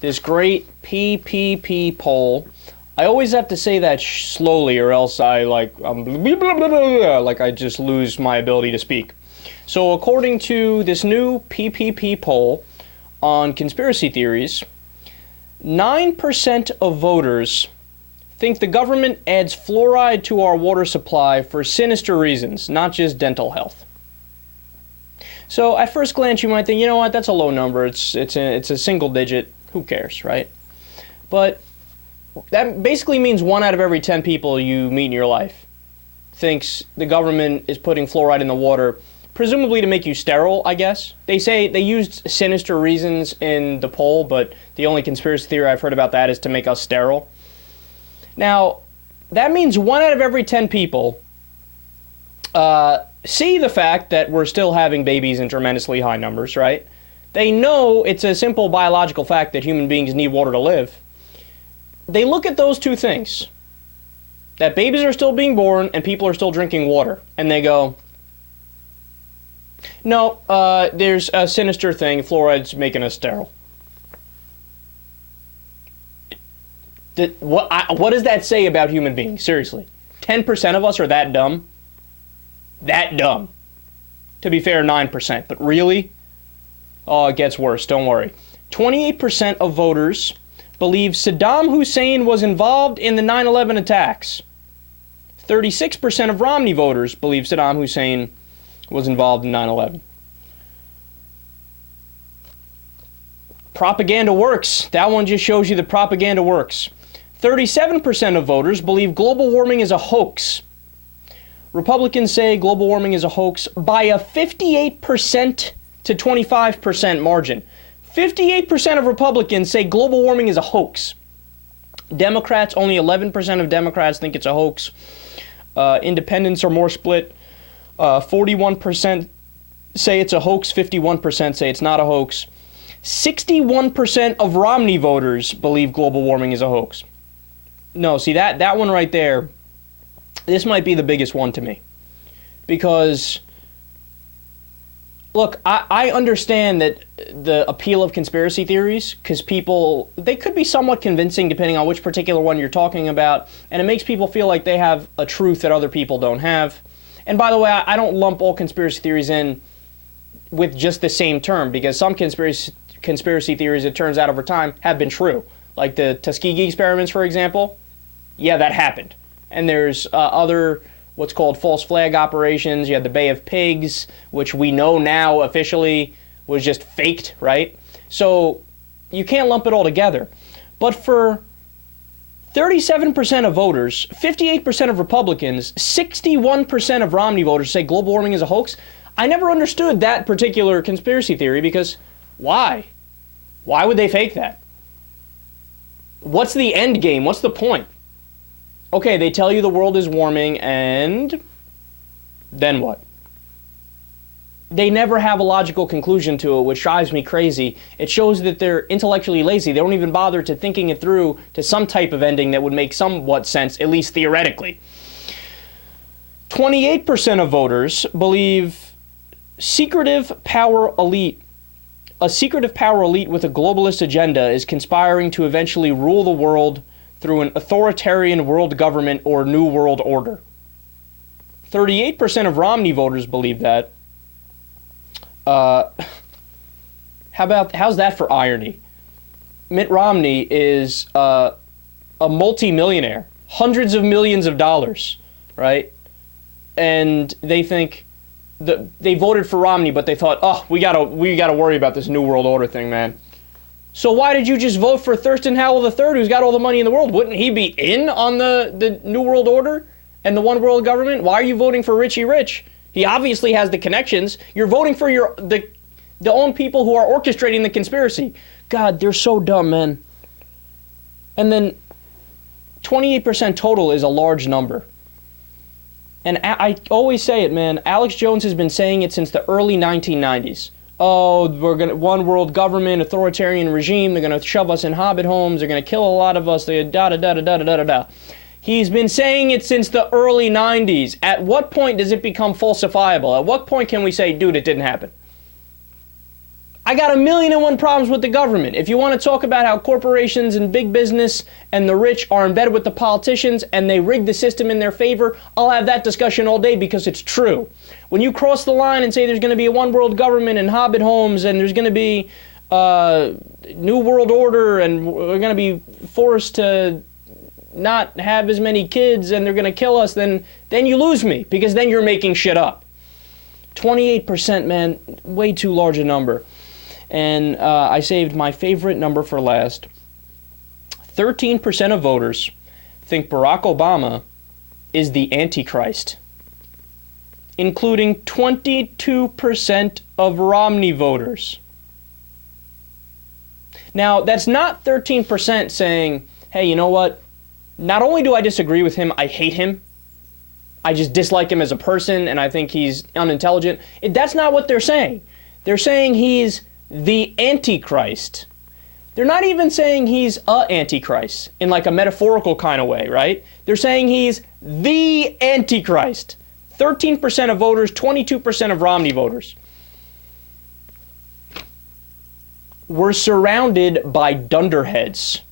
this great PPP poll. I always have to say that slowly, or else I I just lose my ability to speak. So according to this new PPP poll on conspiracy theories, 9% of voters think the government adds fluoride to our water supply for sinister reasons, not just dental health. So at first glance you might think, you know what, that's a low number. It's a single digit. Who cares, right? But that basically means 1 out of every 10 people you meet in your life thinks the government is putting fluoride in the water, presumably to make you sterile, I guess. They say they used sinister reasons in the poll, but the only conspiracy theory I've heard about that is to make us sterile. Now, that means 1 out of every 10 people see the fact that we're still having babies in tremendously high numbers, right? They know it's a simple biological fact that human beings need water to live. They look at those two things, that babies are still being born and people are still drinking water, and they go, no, there's a sinister thing, fluoride's making us sterile. What does that say about human beings? Seriously. 10% of us are that dumb? That dumb. To be fair, 9%. But really? Oh, it gets worse. Don't worry. 28% of voters believe Saddam Hussein was involved in the 9/11 attacks. 36% of Romney voters believe Saddam Hussein was involved in 9/11. Propaganda works. That one just shows you that propaganda works. 37% of voters believe global warming is a hoax. Republicans say global warming is a hoax by a 58% to 25% margin. 58% of Republicans say global warming is a hoax. Democrats, only 11% of Democrats think it's a hoax. Independents are more split. 41% say it's a hoax, 51% say it's not a hoax. 61% of Romney voters believe global warming is a hoax. No, see that one right there, this might be the biggest one to me. Because, look, I understand that the appeal of conspiracy theories, because people, they could be somewhat convincing depending on which particular one you're talking about, and it makes people feel like they have a truth that other people don't have. And by the way, I don't lump all conspiracy theories in with just the same term, because some conspiracy theories, it turns out over time, have been true. Like the Tuskegee experiments, for example. Yeah, that happened. And there's other what's called false flag operations. You had the Bay of Pigs, which we know now officially was just faked, right? So you can't lump it all together. But for 37% of voters, 58% of Republicans, 61% of Romney voters say global warming is a hoax. I never understood that particular conspiracy theory, because why? Why would they fake that? What's the end game? What's the point? Okay, they tell you the world is warming, and then what? They never have a logical conclusion to it, which drives me crazy. It shows that they're intellectually lazy. They don't even bother to thinking it through to some type of ending that would make somewhat sense, at least theoretically. 28% of voters believe a secretive power elite with a globalist agenda is conspiring to eventually rule the world through an authoritarian world government or new world order. 38% of Romney voters believe that. How's that for irony? Mitt Romney is a multi-millionaire, hundreds of millions of dollars, right? And they think they voted for Romney, but they thought, oh, we gotta worry about this new world order thing, man. So why did you just vote for Thurston Howell III, who's got all the money in the world? Wouldn't he be in on the new world order and the one world government? Why are you voting for Richie Rich? He obviously has the connections. You're voting for the own people who are orchestrating the conspiracy. God, they're so dumb, man. And then 28% total is a large number. And I always say it, man. Alex Jones has been saying it since the early 1990s. Oh, we're going to one world government, authoritarian regime. They're going to shove us in hobbit homes. They're going to kill a lot of us. Da-da-da-da-da-da-da-da. He's been saying it since the early 90s. At what point does it become falsifiable? At what point can we say, dude, it didn't happen? I got 1,000,001 problems with the government. If you want to talk about how corporations and big business and the rich are in bed with the politicians and they rig the system in their favor, I'll have that discussion all day because it's true. When you cross the line and say there's going to be a one world government and hobbit homes and there's going to be new world order and we're going to be forced to not have as many kids and they're going to kill us, then you lose me because then you're making shit up. 28%, man, way too large a number. And I saved my favorite number for last. 13% of voters think Barack Obama is the Antichrist, including 22% of Romney voters. Now, that's not 13% saying, hey, you know what? Not only do I disagree with him, I hate him. I just dislike him as a person and I think he's unintelligent. That's not what they're saying. They're saying he's the Antichrist. They're not even saying he's a Antichrist in like a metaphorical kind of way, right? They're saying he's the Antichrist. 13% of voters, 22% of Romney voters. We're surrounded by dunderheads.